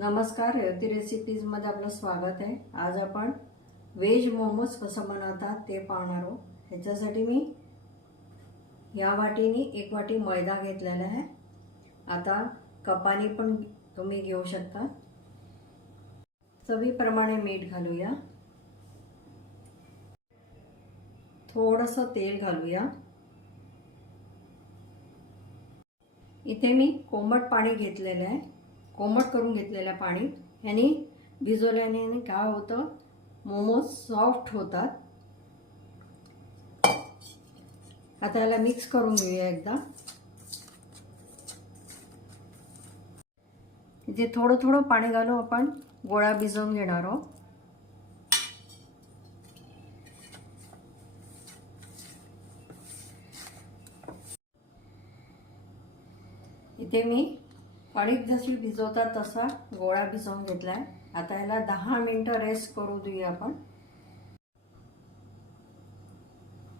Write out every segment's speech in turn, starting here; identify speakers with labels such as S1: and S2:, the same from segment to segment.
S1: नमस्कार रेवती रेसिपीजमध्ये आपलं स्वागत आहे. आज आपण व्हेज मोमोज कसं बनवतात ते पाहणार आहोत. ह्याच्यासाठी मी ह्या वाटीने एक वाटी मैदा घेतलेला आहे. आता कपाने पण तुम्ही घेऊ शकता. चवीप्रमाणे मीठ घालूया. थोडंसं तेल घालूया. इथे मी कोमट पाणी घेतलेलं आहे. कोमट करून घेतलेल्या पाणी ह्यानी भिजवल्याने काय होतं? मोमोज सॉफ्ट होतात. आता याला मिक्स करून घेऊया एकदा. इथे थोडं थोडं पाणी घालून आपण गोळा भिजवून घेणार आहोत. इथे मी कणिक जशी भिजवतात तसा गोळा भिजवून घेतला आहे आता याला दहा मिनटं रेस्ट करू देऊया आपण.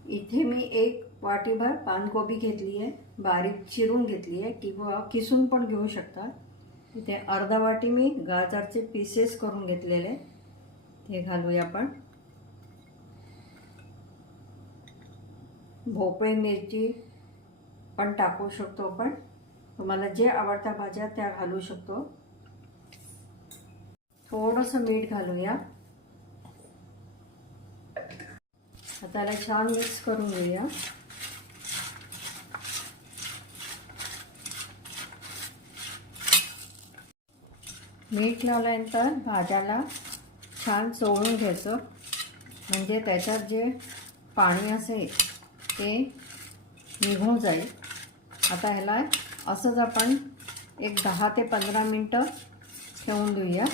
S1: इथे मी एक वाटीभर पानकोबी घेतली आहे बारीक चिरून घेतली आहे किंवा किसून पण घेऊ शकता. इथे अर्धा वाटी मी गाजरचे पीसेस करून घेतलेले. ते घालूया आपण. भोपळी मिरची पण टाकू शकतो आपण. तुम्हाला जे आवडत्या भाज्या त्या घालू शकतो. थोडंसं मीठ घालूया. आता त्याला छान मिक्स करून घेऊया. मीठ लावल्यानंतर भाज्याला छान चोळून घ्यायचं. म्हणजे त्याच्यात जे पाणी असेल ते निघून जाईल. आता ह्याला असंच आपण एक दहा ते पंधरा मिनटं ठेवून देऊया.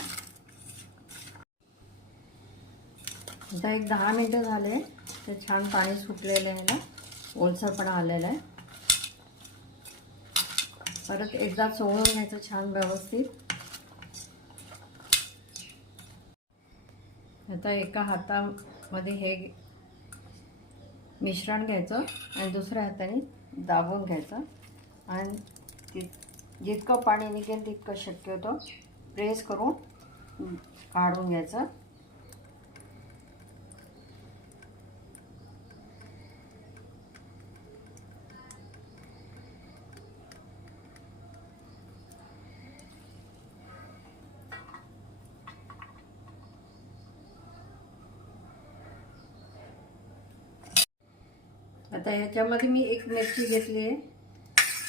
S1: आता एक दहा मिनटं झाले ते छान पाणी सुटलेलं आहे ना ओलसरपणा आलेला आहे. परत एकदा चोळून घ्यायचं छान व्यवस्थित. आता एका हातामध्ये हे मिश्रण घ्यायचं आणि दुसऱ्या हाताने दाबून घ्यायचं. आणि तित जितकं पाणी निघेल तितकं शक्यतो प्रेस करून काढून घ्यायचं. आता ह्याच्यामध्ये मी एक मिरची घेतली आहे.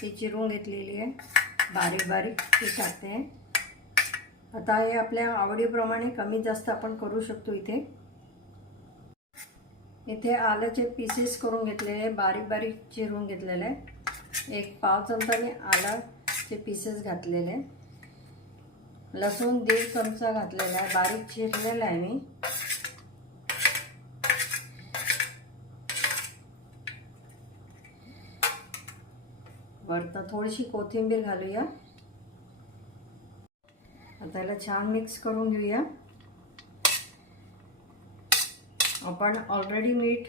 S1: ती चिरून घेतलेली आहे. बारीक बारीक ती टाकते. आहे आता हे आपल्या आवडीप्रमाणे कमी जास्त आपण करू शकतो इथे. इथे आल्याचे पीसेस करून घेतलेले बारीक बारीक चिरून घेतलेले आहे. एक पाव चमचा मी आल्याचे पीसेस घातलेले आहे. लसूण दीड चमचा घातलेला आहे. बारीक चिरलेला आहे मी. वरतं थोडीशी कोथिंबीर घालूया. आता याला छान मिक्स करून घेऊया. आपण ऑलरेडी मीठ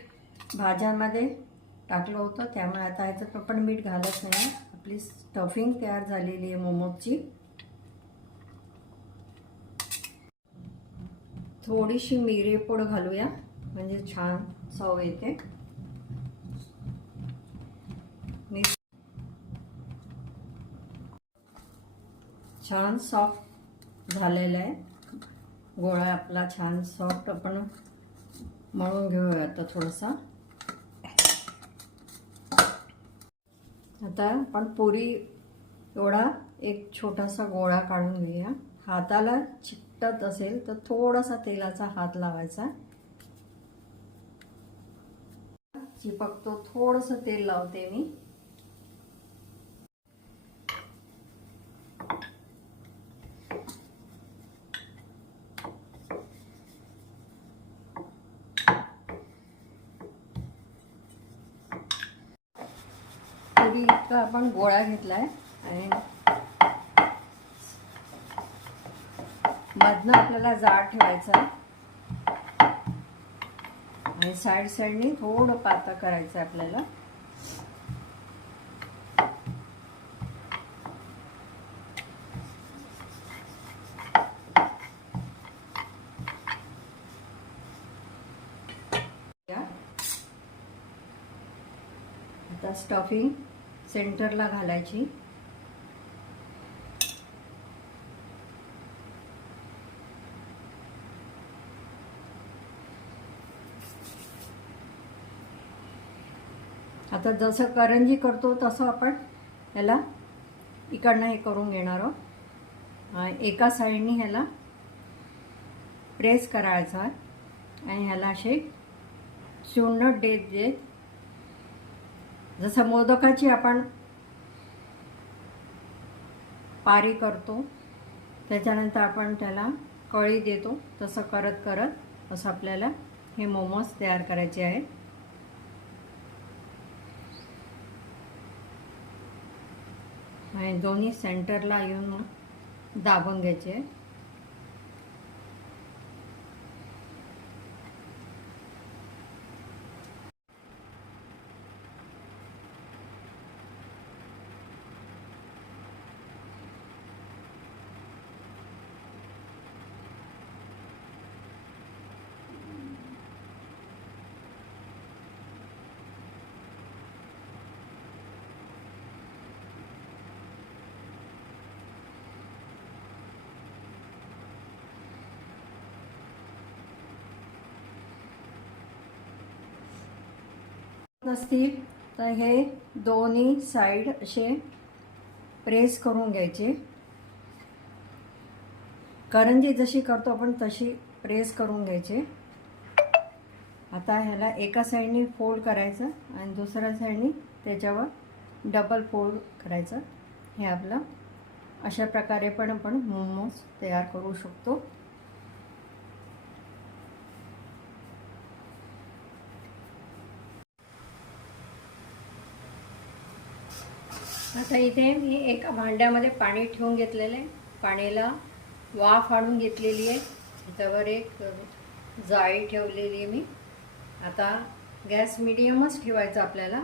S1: भाज्यांमध्ये टाकलं होतं त्यामुळे आता ह्याचं पण मीठ घालत नाही. आपली स्टफिंग तयार झालेली आहे मोमोजची. थोडीशी मिरेपूड घालूया म्हणजे छान चव येते मिक्स छान सॉफ्ट झालेला आहे. गोळा आपला छान सॉफ्ट आपण मळून घेऊया आता थोडासा. आता आपण पुरी एवढा एक छोटासा गोळा काढून घेऊया. हाताला चिकटत असेल तर थोडासा तेलाचा हात लावायचा. चिपकतो थोडंसं तेल लावते मी. मोठा आपण गोळा घेतलाय आणि मधनं आपल्याला जाड ठेवायचा आणि साईड साईडने थोडं पातळ करायचं आपल्याला. आता स्टफिंग सेंटरला घालायची. आता जसं करंजी करतो तसं आपण ह्याला इकडनं हे करून घेणार आहोत. एका साईडनी ह्याला प्रेस करायचा आणि ह्याला असे चूर्ण देत देत जसं मोदकाची आपण पारी करतो त्याच्यानंतर आपण त्याला कळी देतो तसं करत करत असं आपल्याला हे मोमोज तयार करायचे आहेत. आणि दोन्ही सेंटरला येऊन दाबून घ्यायचे नसतील तर हे दोन्ही साईड असे प्रेस करून घ्यायचे. करंजी जशी करतो आपण तशी प्रेस करून घ्यायचे. आता ह्याला एका साईडनी फोल्ड करायचं आणि दुसऱ्या साईडनी त्याच्यावर डबल फोल्ड करायचं. हे आपलं अशा प्रकारे पण आपण मोमोज तयार करू शकतो. आता इथे मी एका भांड्यामध्ये पाणी ठेवून घेतलेलं आहे. पाण्याला वाफ आणून घेतलेली आहे. त्याच्यावर एक जाळी ठेवलेली आहे मी. आता गॅस मिडियमच ठेवायचा आपल्याला.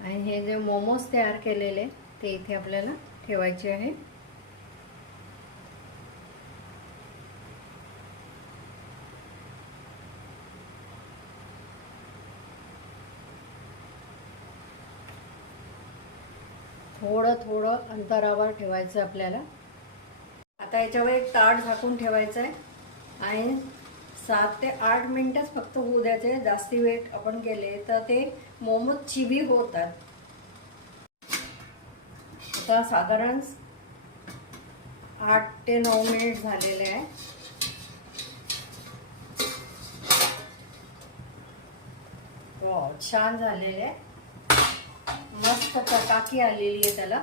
S1: आणि हे जे मोमोज तयार केलेले ते इथे आपल्याला ठेवायचे आहे. थोडं थोडं अंतरावर ठेवायचं आपल्याला. आता याच्यावर एक ताट झाकून ठेवायचं आहे आणि सात ते आठ मिनटंच फक्त होऊ द्यायचे. जास्ती वेट आपण केले तर ते मोमोज चिबी होतात. आता साधारण आठ ते नऊ मिनिट झालेले आहे. हो छान झालेले आहे. मस्त चकाकी आलेली आहे त्याला.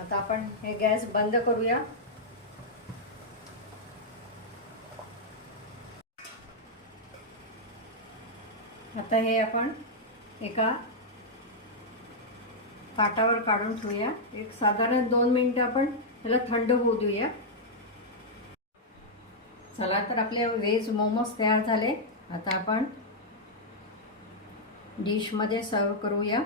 S1: आता आपण हे गॅस बंद करूया. आता हे आपण एका ताटावर काढून ठेवूया. एक साधारण दोन मिनटं आपण त्याला थंड होऊ देऊया. चला तर आपले व्हेज मोमोज तयार झाले. आता आपण डिशमध्ये सर्व करूया.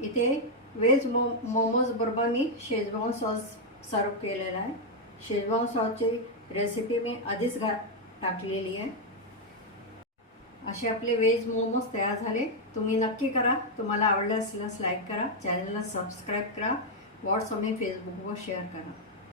S1: इथे व्हेज मो मोमोज बरोबर मी शेजवान सॉस सर्व केलेला आहे. शेजवान सॉसची रेसिपी मी आधीच घा टाकलेली आहे. असे आपले व्हेज मोमोज तयार झाले. तुम्ही नक्की करा. तुम्हाला आवडलं असल्यास लाईक करा. चॅनलला सबस्क्राईब करा. व्हॉट्सअप मी फेसबुकवर शेअर करा.